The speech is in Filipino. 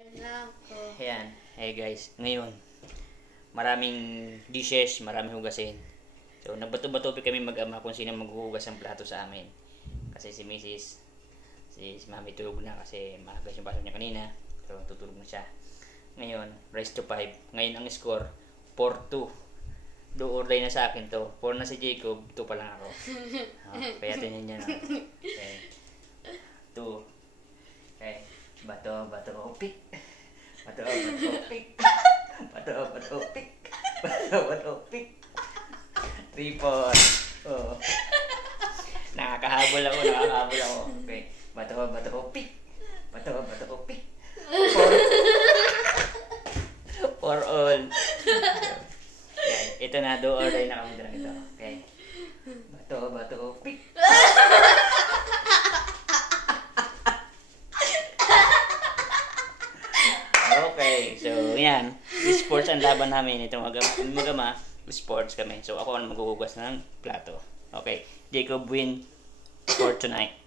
Ayan. Hey guys, ngayon maraming dishes, maraming hugasin. So nagbato-bato kami mag-ama kung sino maghuhugas ng plato sa amin. Kasi si Mami tulog na kasi maaga yung pasok niya kanina. So tutulog na siya. Ngayon, race to 5. Ngayon ang score 4-2. Do or die na sa akin to. 4 na si Jacob, 2 pa lang ako. Kaya tingnan niya na. Okay. 2. Okay. Bato, pick. Bato, pick. Bato, pick. Bato, pick. 3-4. Oh. Nakakahabol ako. Okay. Bato, pick. Bato, pick. 4 all. Yan. Ito na, do or die na kami dala ito. Okay. Bato, pick. Okay, so yan. Sports ang laban namin itong magama. Sports kami. So ako ang maghuhugas ng plato. Okay, Jacob win for tonight.